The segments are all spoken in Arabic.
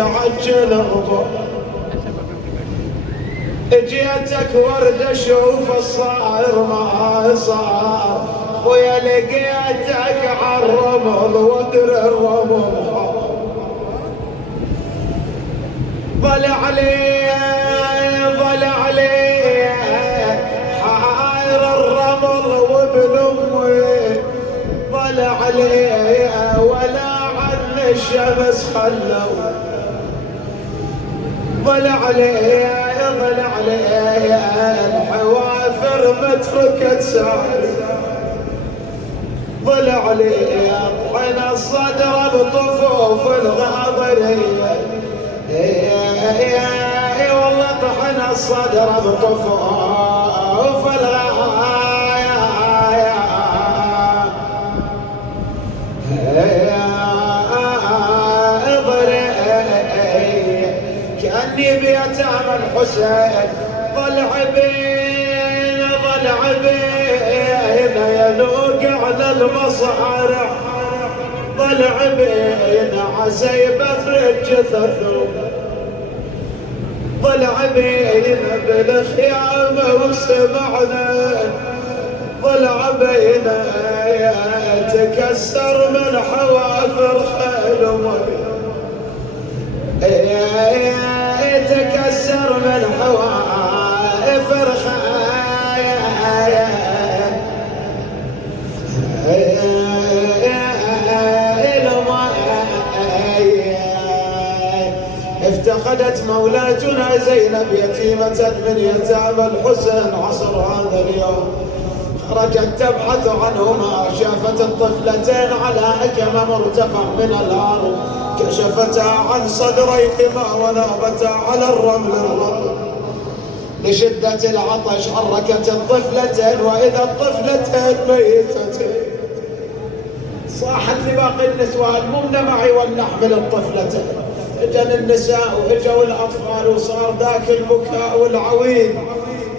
عجل غبر جيتك ورد اشوف الصاير ما صار ويا لقيتك عالرمل وادري الرمل ضل علي حاير الرمل وابن امي ضل علي ولا عن الشمس خلوا ضل علي الحوافر متركت ساعد ضل علي طحن الصدر بطفوف الغاضرية والله طحن الصدر بطفوف الغاضرية كأني بيتام الحسين ضل عبين يلوق على المصارع ضل عبين عسى بثر جثثه ضل عبين بالخيامة وسمعنا ضل عبين تكسر من حوافر خيل تكسر من حوافر خيل افتقدت مولاتنا زينب يتيمة من يتامى الحسين عصر هذا اليوم خرجت تبحث عنهما شافت الطفلتين على أكمة مرتفع من الأرض كشفتا عن صدريهما ونامتا على الرمل الرطب لشدة العطش حركت الطفلتين وإذا الطفلتين ميتتين صاحت لباقي النسوان ممن معي ولنحمل الطفلتين اجن النساء واجوا الأطفال وصار ذاك البكاء والعويل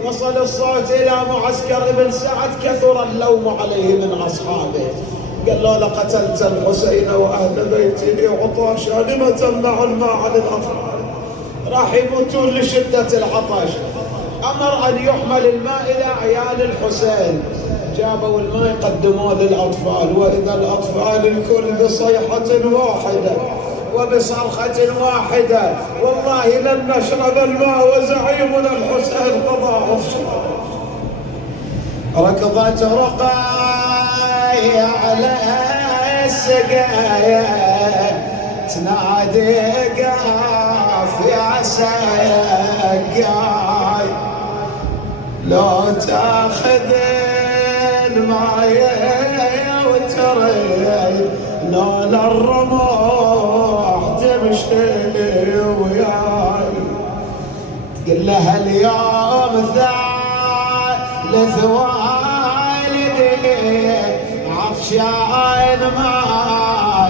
وصل الصوت إلى معسكر ابن سعد كثر اللوم عليه من أصحابه قال له لقتلت الحسين وأهل بيته عطاشا لم تمنع الماء عن الأطفال راح يموتون لشدة العطش أمر أن يحمل الماء إلى عيال الحسين جابوا الماء قدموه للأطفال وإذا الأطفال الكل بصيحة واحدة وبصرخة واحدة والله لن نشرب الماء وزعيمنا الحسين قضاء ركضت رقايا على السقايا تنادي قاف يا ساقاي لو تاخذ الماي وتري لولا الرموح تمشي وياي تقول لها اليوم ثالث والدي عطشان ما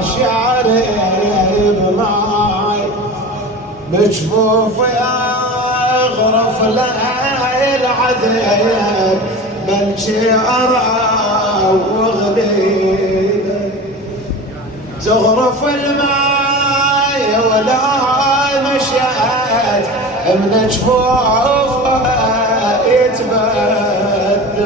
شارب ماي بجفوفي اغرف له العذاب بلشي واغلي تغرف الماي ولا مشات من جفوفها يتبدل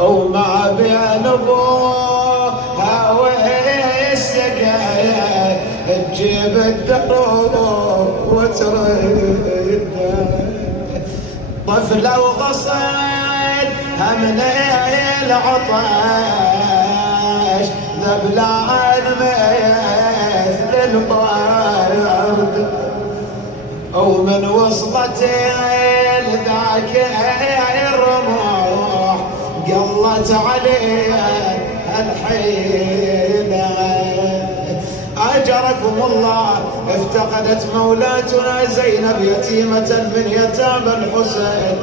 وما بين ابوها والسقايا تجيب الدروب وترد طفله وغصن من العطش ذبلان مثل البرد ومن وصلت ذاك الرموح قلت عليه الحيلة أجركم الله افتقدت مولاتنا زينب يتيمة من يتامى الحسين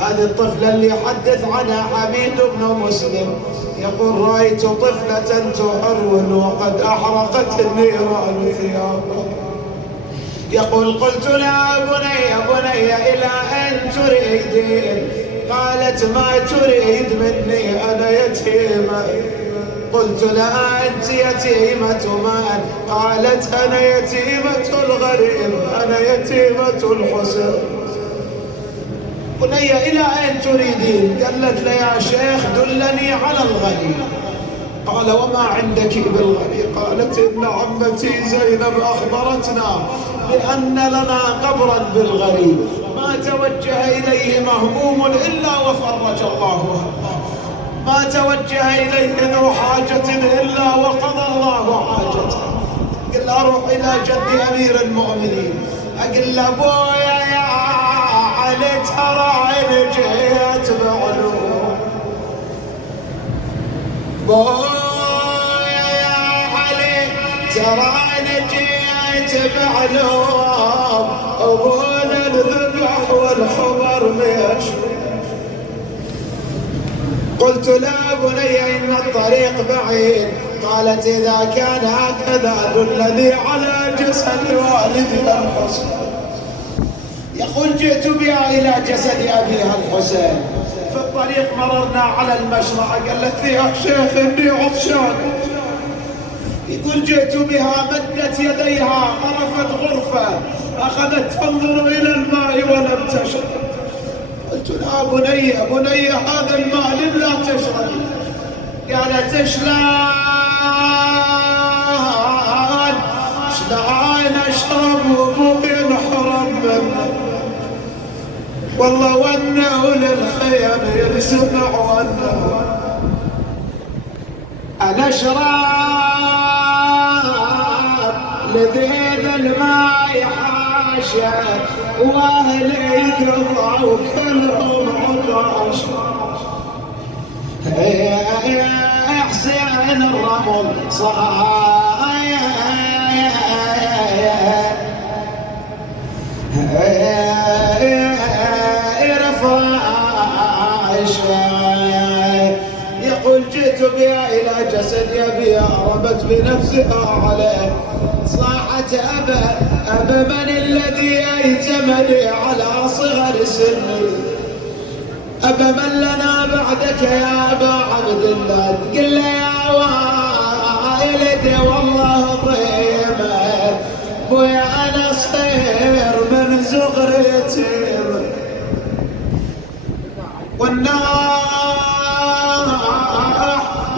هذه الطفلة اللي حدث عنها حميد بن مسلم يقول رأيت طفلة تحرون وقد أحرقت النيران ثيابها يقول قلت لها بني إلى أن تريدين قالت ما تريد مني أنا يتيمة قلت لها أنت يتيمة من؟ قالت أنا يتيمة الغريب، أنا يتيمة الحسين. بني إلى أين تريدين؟ قالت لي يا شيخ دلني على الغريب. قال وما عندك بالغريب؟ قالت إن عمتي زينب أخبرتنا بأن لنا قبرا بالغريب، ما توجه إليه مهموم إلا وفرج الله همه، ما توجه إليه ذو حاجة إلا وقضى الله حاجته. قل أروح إلى جد أمير المؤمنين أقول له بويا يا علي ترى عين جيت بعلوم، بويا يا علي ترى عين جيت بعلوم، أبونا الذبح والخبر مشهور. قلت لا بني إن الطريق بعيد. قالت إذا كان هكذا دلني على جسد والدي الحسين. يقول جئت بها إلى جسد أبيها الحسين، في الطريق مررنا على المشرعة، قالت لي يا شيخ إني عطشان. يقول جئت بها مدت يديها غرفت غرفة، أخذت تنظر إلى الماء ولم تشرب. قلت لها بني هذا الماء لا تشرب. قالت شلون اشرب وابوي انحرم منه، والله وانه للخيم يسمع وانه انا اشرب لذيذ الماء حاشا، واهلي قضوا كلهم عطاش. يا حسين الرمل صاير يقول جئت بها إلى جسد أبيها، رمت بنفسها عليه، صاحت أبا من الذي أيتمني على صغر سني، أبا من لنا بعدك يا أبا عبد الله. قل له يا والدي والله ضيمة بويا أنا صغير من زغرتي، والناح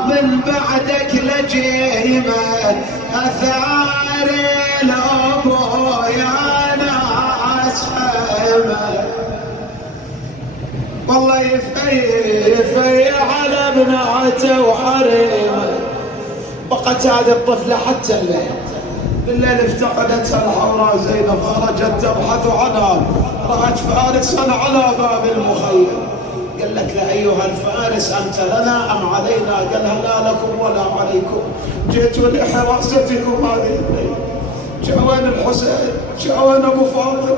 من بعدك لجيمة، أثار الأبويا ناس حيمة، والله يفي على بناته وحريمه. بقت هذه الطفلة حتى بالليل افتقدتها الحوراء زينب، خرجت تبحث عنها، رأت فارسا على باب المخيم. قالت له أيها الفارس أنت لنا أم علينا؟ قالها لا لكم ولا عليكم، جئت لحراستكم هذه الليلة. جاء الحسين، جاء أبو فاضل.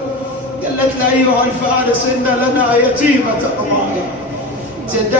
قالت له أيها الفارس إن لنا يتيمة ضايع